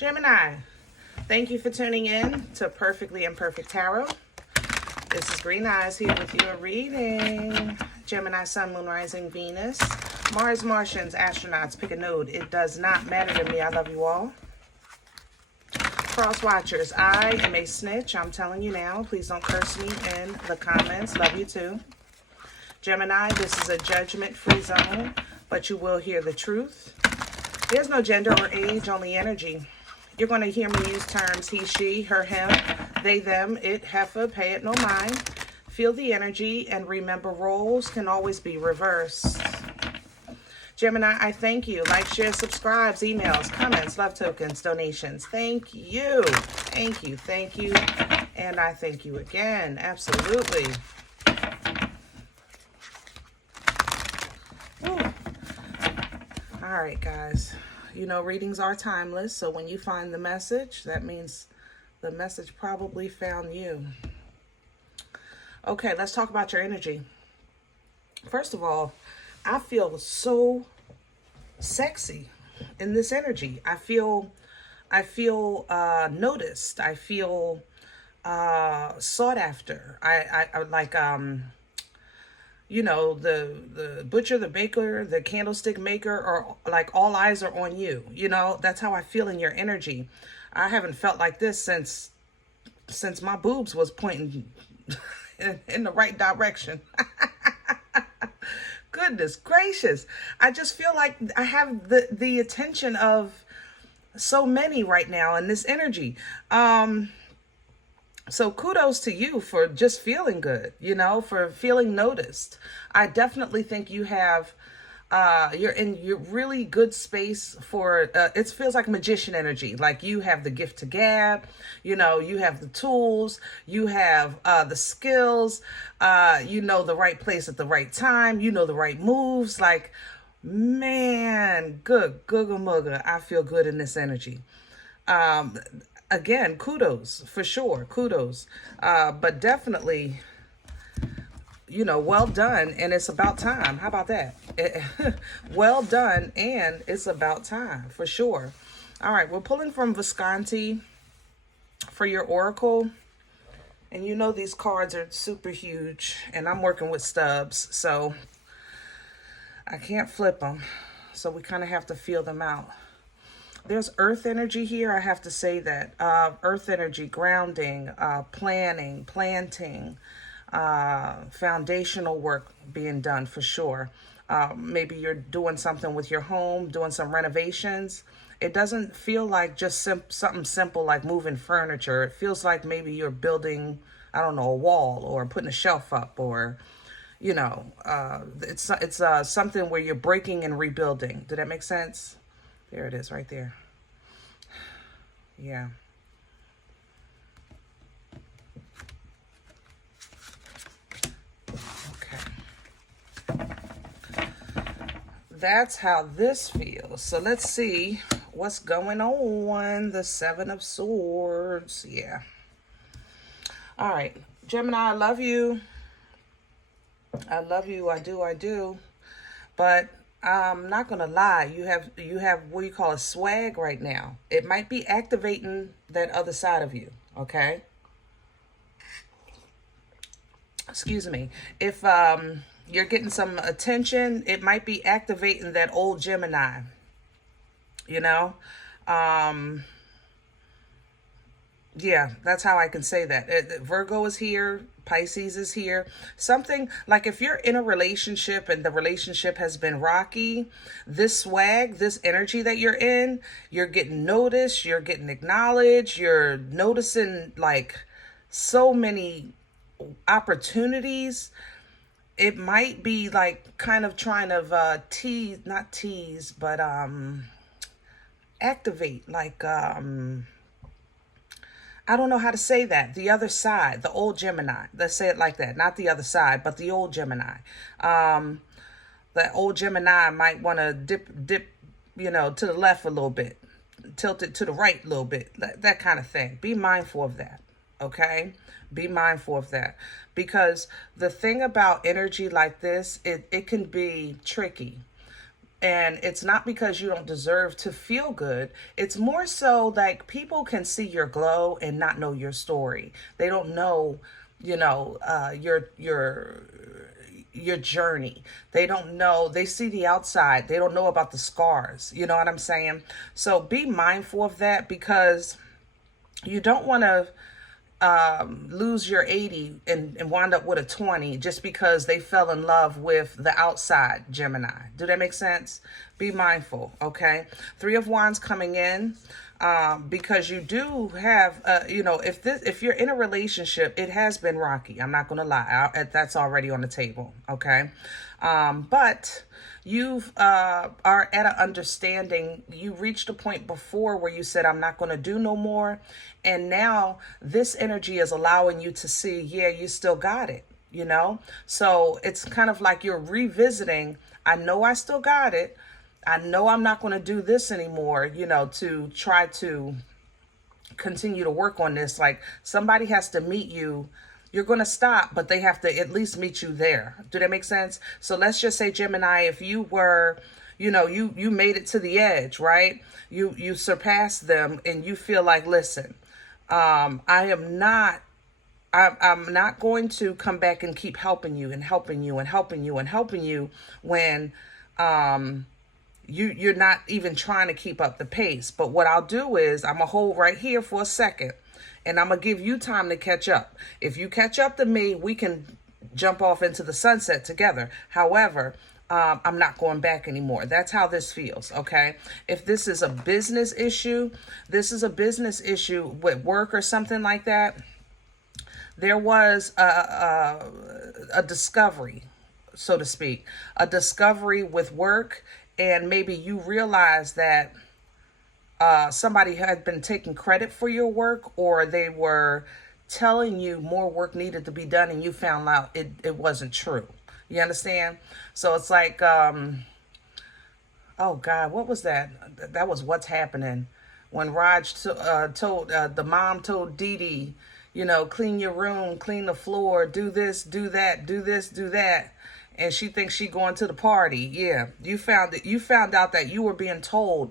Gemini, thank you for tuning in to Perfectly Imperfect Tarot. This is Green Eyes here with your reading. Gemini, Sun, Moon, Rising, Venus, Mars, Martians, astronauts, pick a node. It does not matter to me. I love you all. Cross watchers, I am a snitch. I'm telling you now. Please don't curse me in the comments. Love you too. Gemini, this is a judgment-free zone, but you will hear the truth. There's no gender or age, only energy. You're going to hear me use terms he, she, her, him, they, them, it, heifer, pay it no mind. Feel the energy and remember roles can always be reversed. Gemini, I thank you. Like, share, subscribes, emails, comments, love tokens, donations. Thank you. Thank you. Thank you. And I thank you again. Absolutely. Woo. All right, guys. You know, readings are timeless, so when you find the message, that means the message probably found you. Okay, let's talk about your energy. First of all, I feel so sexy in this energy. I feel noticed. I feel sought after. I like you know, the butcher, the baker, the candlestick maker, or like all eyes are on you. You know, that's how I feel in your energy. I haven't felt like this since my boobs was pointing in the right direction. Goodness gracious. I just feel like I have the attention of so many right now in this energy. So kudos to you for just feeling good, you know, for feeling noticed. I definitely think you have, you're in your really good space for, it feels like magician energy. Like you have the gift to gab, you know, you have the tools, you have the skills, you know the right place at the right time, you know the right moves. Like, man, good, googa mugga. I feel good in this energy. Again, kudos for sure. Kudos. But definitely, you know, well done. And it's about time. How about that? Well done. And it's about time for sure. All right. We're pulling from Visconti for your oracle. And you know, these cards are super huge and I'm working with stubs, so I can't flip them. So we kind of have to feel them out. There's earth energy here. I have to say that. Earth energy, grounding, planning, planting, foundational work being done for sure. Maybe you're doing something with your home, doing some renovations. It doesn't feel like just something simple like moving furniture. It feels like maybe you're building, I don't know, a wall or putting a shelf up, or, you know, it's something where you're breaking and rebuilding. Did that make sense? There it is right there. Yeah. Okay. That's how this feels. So let's see what's going on. The Seven of Swords. Yeah. All right. Gemini, I love you. I love you. I do. But I'm not gonna lie, you have what you call a swag right now. It might be activating that other side of you, okay? Excuse me. If you're getting some attention, it might be activating that old Gemini. You know? Yeah, that's how I can say that. Virgo is here. Pisces is here. Something like if you're in a relationship and the relationship has been rocky, this swag, this energy that you're in, you're getting noticed, you're getting acknowledged, you're noticing like so many opportunities. It might be like kind of trying to not tease, but activate, like I don't know how to say that. The other side, the old Gemini. Let's say it like that. Not the other side, but the old Gemini. The old Gemini might want to dip, you know, to the left a little bit. Tilt it to the right a little bit. That kind of thing. Be mindful of that. Okay? Be mindful of that. Because the thing about energy like this, it can be tricky. And it's not because you don't deserve to feel good. It's more so like people can see your glow and not know your story. They don't know, your journey. They don't know. They see the outside. They don't know about the scars. You know what I'm saying? So be mindful of that, because you don't want to lose your 80 and wind up with a 20 just because they fell in love with the outside, Gemini. Do that make sense? Be mindful, okay? Three of Wands coming in, because you do have, if you're in a relationship, it has been rocky. I'm not going to lie. That's already on the table, okay? But you are at an understanding. You reached a point before where you said, I'm not going to do no more. And now this energy is allowing you to see, yeah, you still got it, So it's kind of like you're revisiting. I know I still got it. I know I'm not going to do this anymore, to try to continue to work on this. Like, somebody has to meet you. You're going to stop, but they have to at least meet you there. Do that make sense? So let's just say, Gemini, if you were, you made it to the edge, right? You surpassed them, and you feel like, listen, I'm not going to come back and keep helping you and helping you and helping you and helping you when you're not even trying to keep up the pace. But what I'll do is I'm going to hold right here for a second, and I'm going to give you time to catch up. If you catch up to me, we can jump off into the sunset together. However, I'm not going back anymore. That's how this feels, okay? If this is a business issue, with work or something like that. There was a discovery, so to speak, a discovery with work, and maybe you realize that somebody had been taking credit for your work, or they were telling you more work needed to be done, and you found out it wasn't true. You understand? So it's like, oh God, what was that? That was What's Happening. When Raj told, the mom told Dee Dee, clean your room, clean the floor, do this, do that, do this, do that. And she thinks she going to the party. Yeah, you found out that you were being told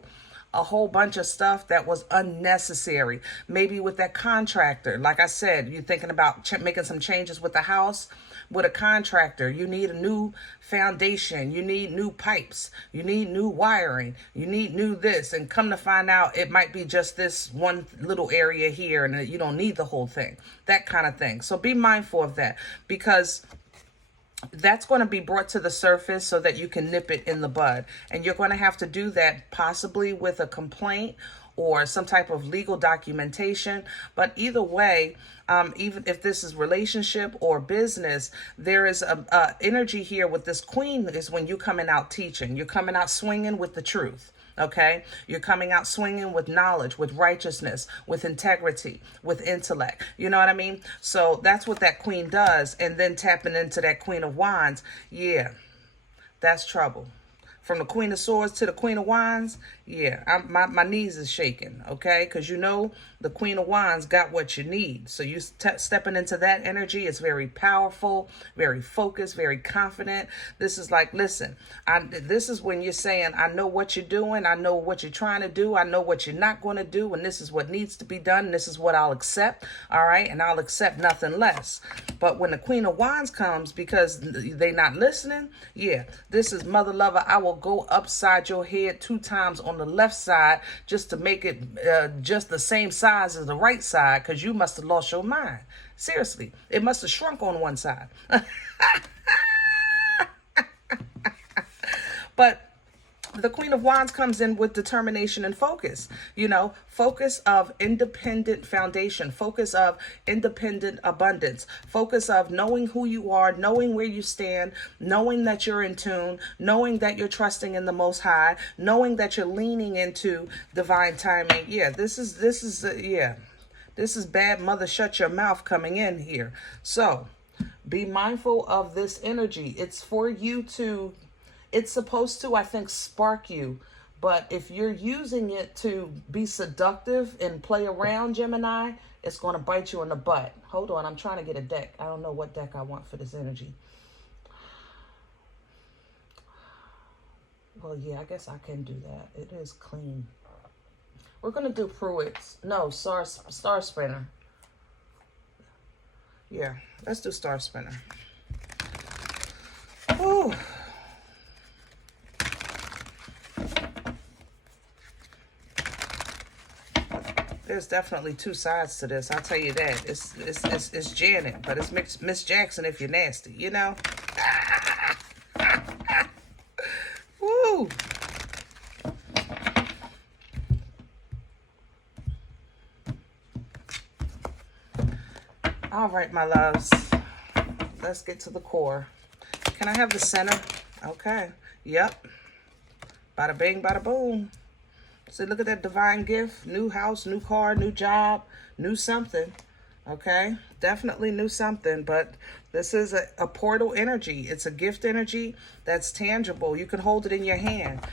a whole bunch of stuff that was unnecessary. Maybe with that contractor, like I said, you're thinking about making some changes with the house. With a contractor, you need a new foundation, you need new pipes, you need new wiring, you need new this, and come to find out it might be just this one little area here, and you don't need the whole thing, that kind of thing. So be mindful of that, because that's going to be brought to the surface so that you can nip it in the bud. And you're going to have to do that possibly with a complaint or some type of legal documentation. But either way, even if this is relationship or business, there is a energy here with this queen is when you're coming out teaching. You're coming out swinging with the truth. Okay, you're coming out swinging with knowledge, with righteousness, with integrity, with intellect. You know what I mean? So that's what that queen does. And then tapping into that Queen of Wands. Yeah, that's trouble. From the Queen of Swords to the Queen of Wands, yeah, my knees is shaking, okay? Because the Queen of Wands got what you need. So you stepping into that energy is very powerful, very focused, very confident. This is like, listen, this is when you're saying, I know what you're doing. I know what you're trying to do. I know what you're not going to do. And this is what needs to be done. And this is what I'll accept, all right? And I'll accept nothing less. But when the Queen of Wands comes, because they not listening, yeah, this is mother lover. I will go upside your head 2 times on the left side just to make it just the same size as the right side, because you must have lost your mind. Seriously, it must have shrunk on one side. But the Queen of Wands comes in with determination and focus, focus of independent foundation, focus of independent abundance, focus of knowing who you are, knowing where you stand, knowing that you're in tune, knowing that you're trusting in the Most High, knowing that you're leaning into divine timing. Yeah, this is bad mother shut your mouth coming in here. So be mindful of this energy. It's for you to, it's supposed to, I think, spark you. But if you're using it to be seductive and play around, Gemini, it's going to bite you in the butt. Hold on, I'm trying to get a deck. I don't know what deck I want for this energy. Well, yeah, I guess I can do that. It is clean. We're going to do Pruitt's. No, Star Spinner. Yeah, let's do Star Spinner. Ooh. There's definitely two sides to this. I'll tell you that. It's Janet, but it's Miss Jackson if you're nasty, you know? Woo! All right, my loves. Let's get to the core. Can I have the center? Okay. Yep. Bada bing, bada boom. See, look at that divine gift. New house, new car, new job, new something. Okay? Definitely new something, but this is a portal energy. It's a gift energy that's tangible. You can hold it in your hand.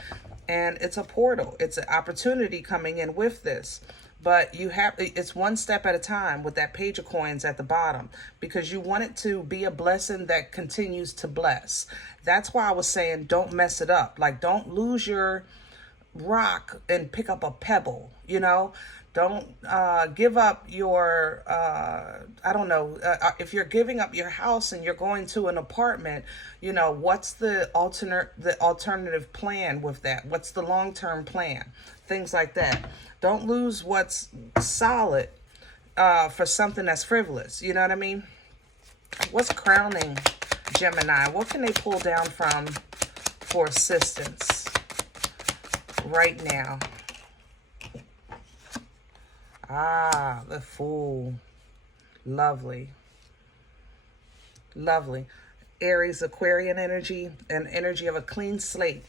And it's a portal. It's an opportunity coming in with this. But it's one step at a time with that page of coins at the bottom, because you want it to be a blessing that continues to bless. That's why I was saying don't mess it up. Like, don't lose your rock and pick up a pebble, you know? Don't give up your, I don't know, if you're giving up your house and you're going to an apartment, you know, what's the alternative plan with that? What's the long-term plan? Things like that. Don't lose what's solid for something that's frivolous. You know what I mean? What's crowning Gemini? What can they pull down from for assistance right now? Ah, the Fool. Lovely. Lovely. Aries, Aquarian energy, an energy of a clean slate.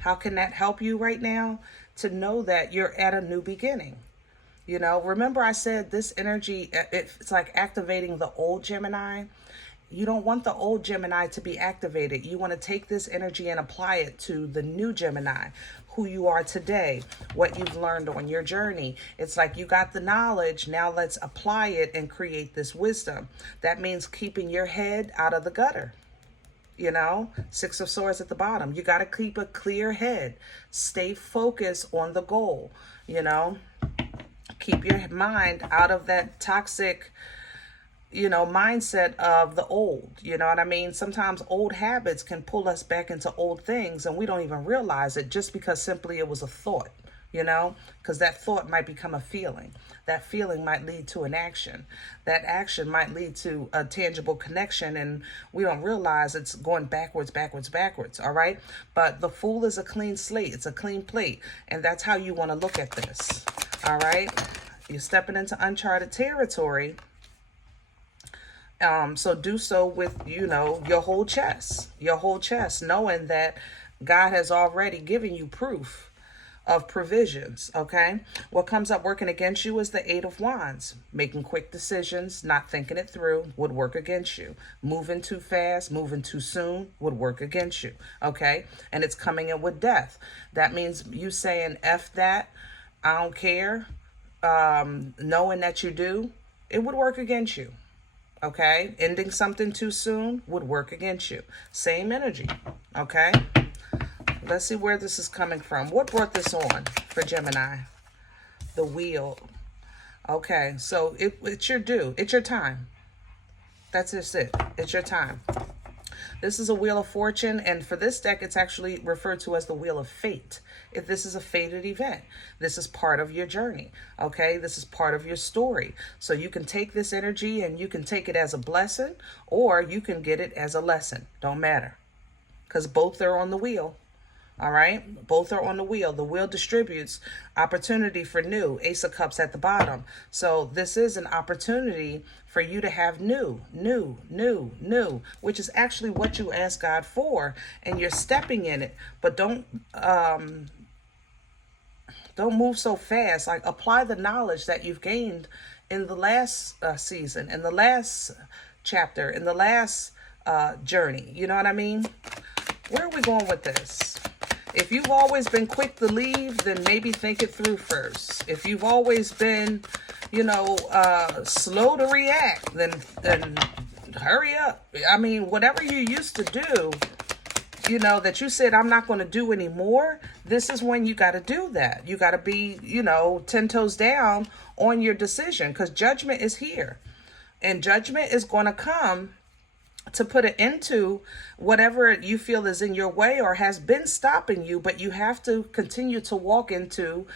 How can that help you right now? To know that you're at a new beginning. You know, remember I said this energy, it's like activating the old Gemini. You don't want the old Gemini to be activated. You want to take this energy and apply it to the new Gemini, who you are today, what you've learned on your journey. It's like you got the knowledge, now let's apply it and create this wisdom. That means keeping your head out of the gutter. You know, Six of Swords at the bottom. You got to keep a clear head. Stay focused on the goal, you know. Keep your mind out of that toxic, you know, mindset of the old. You know what I mean? Sometimes old habits can pull us back into old things and we don't even realize it, just because simply it was a thought, you know, because that thought might become a feeling. That feeling might lead to an action. That action might lead to a tangible connection, and we don't realize it's going backwards, backwards, backwards, all right? But the Fool is a clean slate. It's a clean plate, and that's how you want to look at this, all right? You're stepping into uncharted territory, so do so with, you know, your whole chest, knowing that God has already given you proof of provisions, okay? What comes up working against you is the Eight of Wands. Making quick decisions, not thinking it through would work against you. Moving too fast, moving too soon would work against you, okay? And it's coming in with death. That means you saying, F that, I don't care, knowing that you do, it would work against you, okay? Ending something too soon would work against you. Same energy, okay? Let's see where this is coming from. What brought this on for Gemini? The Wheel. Okay, so it's your due. It's your time. That's just it. It's your time. This is a Wheel of Fortune, and for this deck, it's actually referred to as the Wheel of Fate. If this is a fated event, this is part of your journey, okay? This is part of your story. So you can take this energy and you can take it as a blessing, or you can get it as a lesson. Don't matter, because both are on the wheel. All right, both are on the wheel. The wheel distributes opportunity for new. Ace of Cups at the bottom. So this is an opportunity for you to have new, which is actually what you ask God for, and you're stepping in it. But don't move so fast. Like, apply the knowledge that you've gained in the last season, in the last chapter, in the last journey. You know what I mean? Where are we going with this? If you've always been quick to leave, then maybe think it through first. If you've always been, you know, slow to react, then hurry up. I mean, whatever you used to do, you know, that you said, I'm not going to do anymore, this is when you got to do that. You got to be, you know, 10 toes down on your decision, because judgment is here. And judgment is going to come to put an end to whatever you feel is in your way or has been stopping you, but you have to continue to walk into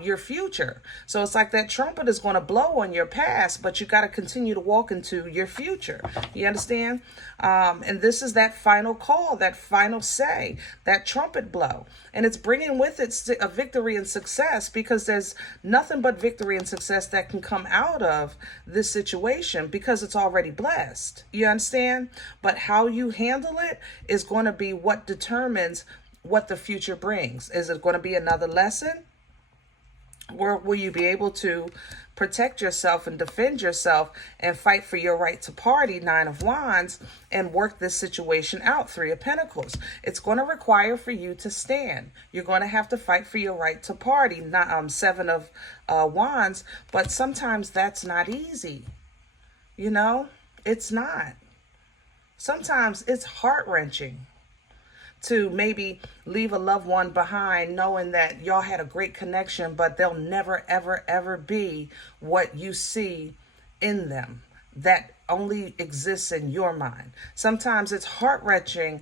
your future. So it's like that trumpet is going to blow on your past, but you got to continue to walk into your future. You understand? And this is that final call, that final say, that trumpet blow. And it's bringing with it a victory and success, because there's nothing but victory and success that can come out of this situation, because it's already blessed. You understand? But how you handle it is going to be what determines what the future brings. Is it going to be another lesson? Or will you be able to protect yourself and defend yourself and fight for your right to party, 9 of Wands, and work this situation out, 3 of Pentacles? It's going to require for you to stand. You're going to have to fight for your right to party, 7 of Wands, but sometimes that's not easy. You know, it's not. Sometimes it's heart-wrenching to maybe leave a loved one behind, knowing that y'all had a great connection, but they'll never, ever, ever be what you see in them. That only exists in your mind. Sometimes it's heart-wrenching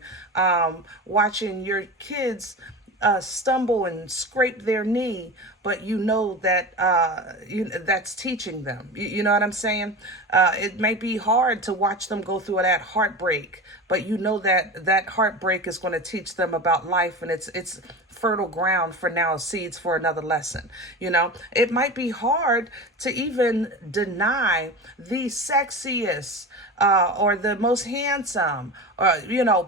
watching your kids stumble and scrape their knee, but you know that that's teaching them. You know what I'm saying? It may be hard to watch them go through that heartbreak, but you know that that heartbreak is going to teach them about life, and it's fertile ground for now, seeds for another lesson. You know, it might be hard to even deny the sexiest or the most handsome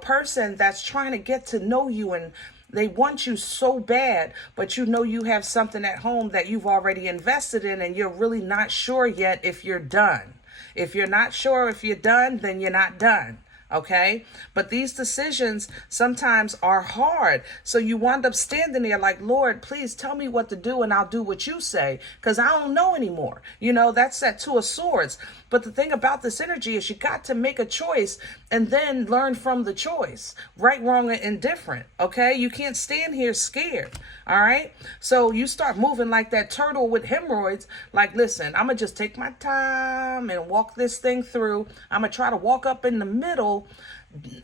person that's trying to get to know you, and they want you so bad, but you know you have something at home that you've already invested in, and you're really not sure yet if you're done. If you're not sure if you're done, then you're not done. Okay? But these decisions sometimes are hard. So you wind up standing there like, Lord, please tell me what to do, and I'll do what you say, because I don't know anymore. You know, that's that 2 of Swords. But the thing about this energy is you got to make a choice and then learn from the choice. Right, wrong, and indifferent. Okay? You can't stand here scared. All right? So you start moving like that turtle with hemorrhoids. Like, listen, I'm going to just take my time and walk this thing through. I'm going to try to walk up in the middle.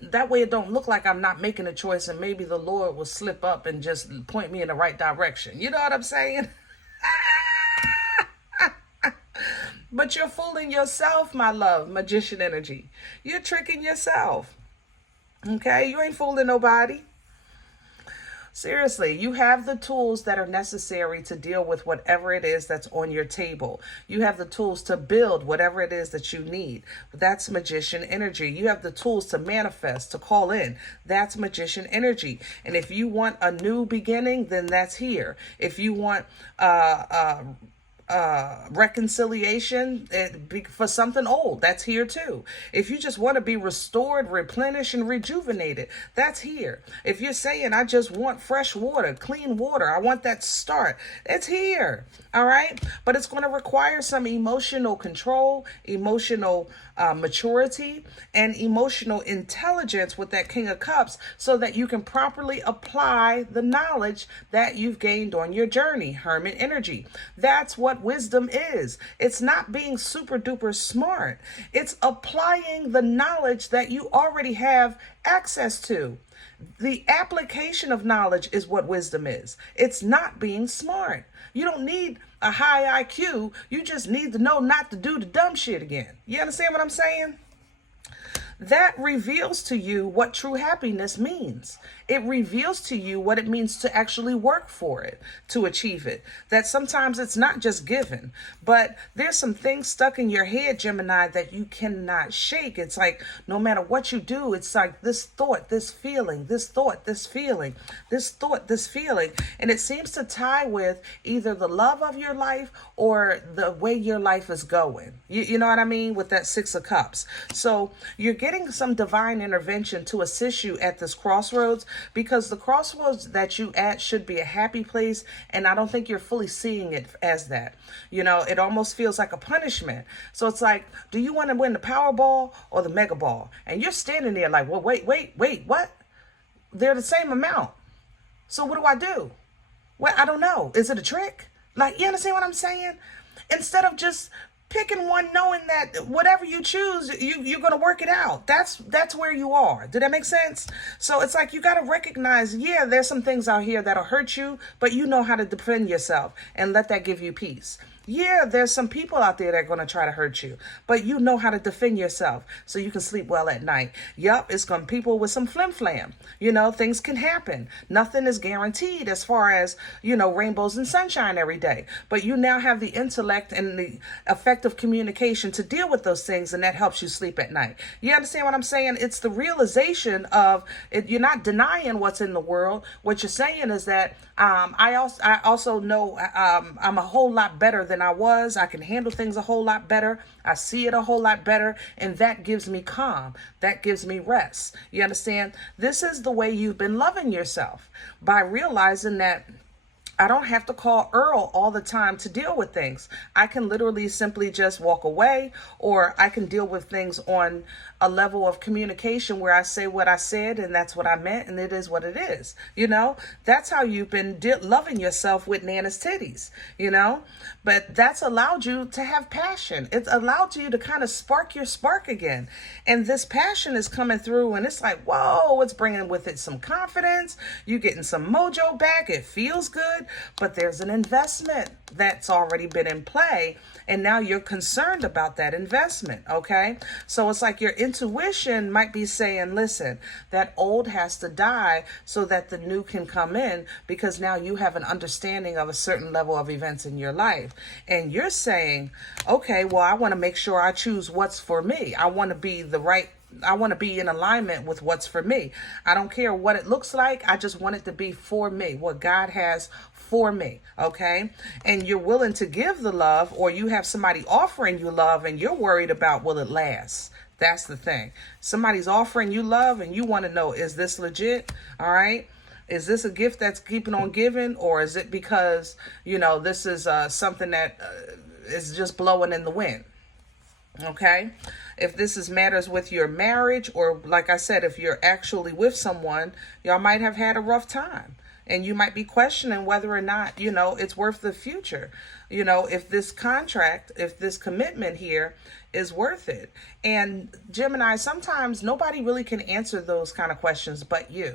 That way it don't look like I'm not making a choice, and maybe the Lord will slip up and just point me in the right direction. You know what I'm saying? But you're fooling yourself, my love, magician energy. You're tricking yourself. Okay? You ain't fooling nobody. Seriously, you have the tools that are necessary to deal with whatever it is that's on your table. You have the tools to build whatever it is that you need. That's magician energy. You have the tools to manifest, to call in. That's magician energy. And if you want a new beginning, then that's here. If you want reconciliation for something old, that's here too. If you just want to be restored, replenished, and rejuvenated, that's here. If you're saying, I just want fresh water, clean water, I want that start, it's here. All right. But it's going to require some emotional control, emotional maturity, and emotional intelligence with that King of Cups, so that you can properly apply the knowledge that you've gained on your journey. Hermit energy. That's what wisdom is. It's not being super duper smart. It's applying the knowledge that you already have access to. The application of knowledge is what wisdom is. It's not being smart. You don't need a high IQ. You just need to know not to do the dumb shit again. You understand what I'm saying? That reveals to you what true happiness means. It reveals to you what it means to actually work for it, to achieve it. That sometimes it's not just given, but there's some things stuck in your head, Gemini, that you cannot shake. It's like no matter what you do, it's like this thought, this feeling, this thought, this feeling, this thought, this feeling. And it seems to tie with either the love of your life or the way your life is going. You know what I mean? With that 6 of Cups. So you're getting some divine intervention to assist you at this crossroads, because the crossroads that you at should be a happy place, and I don't think you're fully seeing it as that. You know, it almost feels like a punishment. So it's like, do you want to win the Powerball or the Mega Ball? And you're standing there like, well, wait, what? they're the same amount. So what do I do? Well, I don't know. Is it a trick? Like, you understand what I'm saying? Instead of just picking one, knowing that whatever you choose, you're going to work it out. That's where you are. Did that make sense? So it's like you got to recognize, yeah, there's some things out here that'll hurt you, but you know how to defend yourself and let that give you peace. Yeah, there's some people out there that are going to try to hurt you, but you know how to defend yourself so you can sleep well at night. Yup, it's going to people with some flim-flam. You know, things can happen. Nothing is guaranteed as far as, you know, rainbows and sunshine every day. But you now have the intellect and the effective communication to deal with those things, and that helps you sleep at night. You understand what I'm saying? It's the realization of it. You're not denying what's in the world. What you're saying is that I also know I'm a whole lot better than I was. I can handle things a whole lot better. I see it a whole lot better. And that gives me calm. That gives me rest. You understand? This is the way you've been loving yourself, by realizing that I don't have to call Earl all the time to deal with things. I can literally simply just walk away, or I can deal with things on a level of communication where I say what I said and that's what I meant, and it is what it is. You know, that's how you've been loving yourself with Nana's titties, you know, but that's allowed you to have passion. It's allowed you to kind of spark your spark again. And this passion is coming through, and it's like, whoa, it's bringing with it some confidence. You're getting some mojo back. It feels good. But there's an investment that's already been in play, and now you're concerned about that investment, okay? So it's like your intuition might be saying, listen, that old has to die so that the new can come in, because now you have an understanding of a certain level of events in your life. And you're saying, okay, well, I want to make sure I choose what's for me. I want to be in alignment with what's for me. I don't care what it looks like. I just want it to be for me, what God has for me, okay? And you're willing to give the love, or you have somebody offering you love and you're worried about, will it last? That's the thing. Somebody's offering you love and you want to know, is this legit? All right? Is this a gift that's keeping on giving, or is it because, you know, this is something that is just blowing in the wind? Okay, if this is matters with your marriage, or like I said, if you're actually with someone, y'all might have had a rough time, and you might be questioning whether or not, you know, it's worth the future. You know, if this contract, if this commitment here is worth it. And Gemini, sometimes nobody really can answer those kind of questions but you.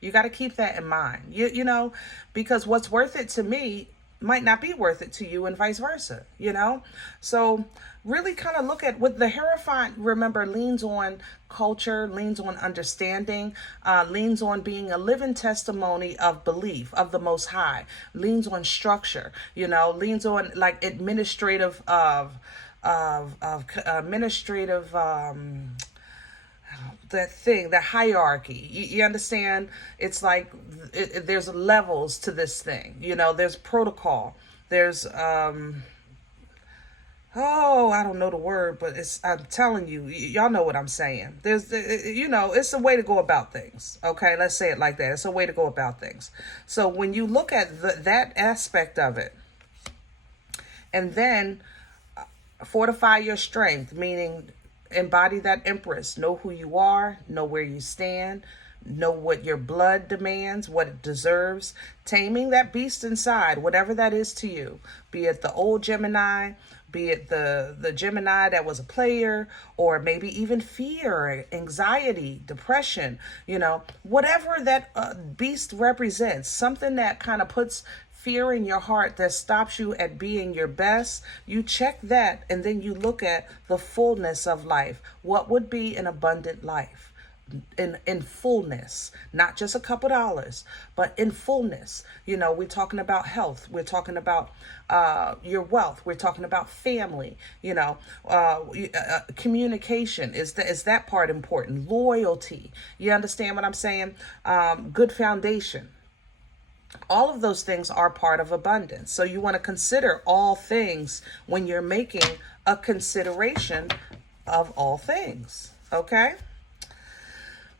You got to keep that in mind. You know, because what's worth it to me might not be worth it to you, and vice versa, you know? So really kind of look at what the Hierophant, remember, leans on culture, leans on understanding, leans on being a living testimony of belief of the Most High, leans on structure, you know, leans on like administrative that thing, the hierarchy. You understand? It's like there's levels to this thing. You know, there's protocol. There's I don't know the word, but I'm telling you, y'all know what I'm saying. There's, you know, it's a way to go about things. Okay, let's say it like that. It's a way to go about things. So when you look at that aspect of it, and then fortify your strength, meaning embody that Empress. Know who you are, know where you stand, know what your blood demands, what it deserves. Taming that beast inside, whatever that is to you, be it the old Gemini, be it the Gemini that was a player, or maybe even fear, anxiety, depression, you know, whatever that beast represents, something that kind of puts fear in your heart that stops you at being your best. You check that, and then you look at the fullness of life. What would be an abundant life? In fullness, not just a couple dollars, but in fullness. You know, we're talking about health, we're talking about your wealth, we're talking about family, you know, communication, is that part important? Loyalty, you understand what I'm saying? Good foundation. All of those things are part of abundance. So you want to consider all things when you're making a consideration of all things. Okay?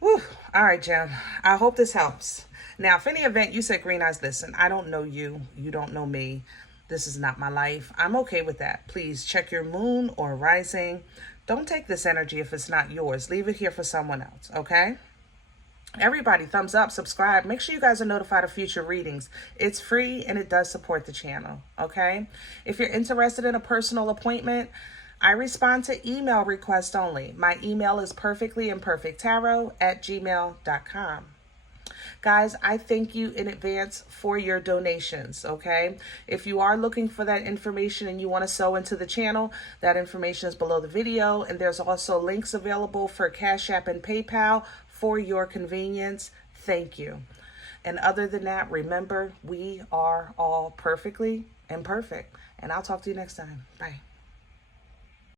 Whew. All right, Jem. I hope this helps. Now, if any event you said, Green Eyes, listen, I don't know you. You don't know me. This is not my life. I'm okay with that. Please check your moon or rising. Don't take this energy if it's not yours. Leave it here for someone else. Okay? Everybody, thumbs up, subscribe. Make sure you guys are notified of future readings. It's free and it does support the channel, okay? If you're interested in a personal appointment, I respond to email requests only. My email is perfectlyimperfecttarot@gmail.com. Guys, I thank you in advance for your donations, okay? If you are looking for that information and you want to sew into the channel, that information is below the video. And there's also links available for Cash App and PayPal for your convenience. Thank you. And other than that, remember, we are all perfectly imperfect. And I'll talk to you next time. Bye.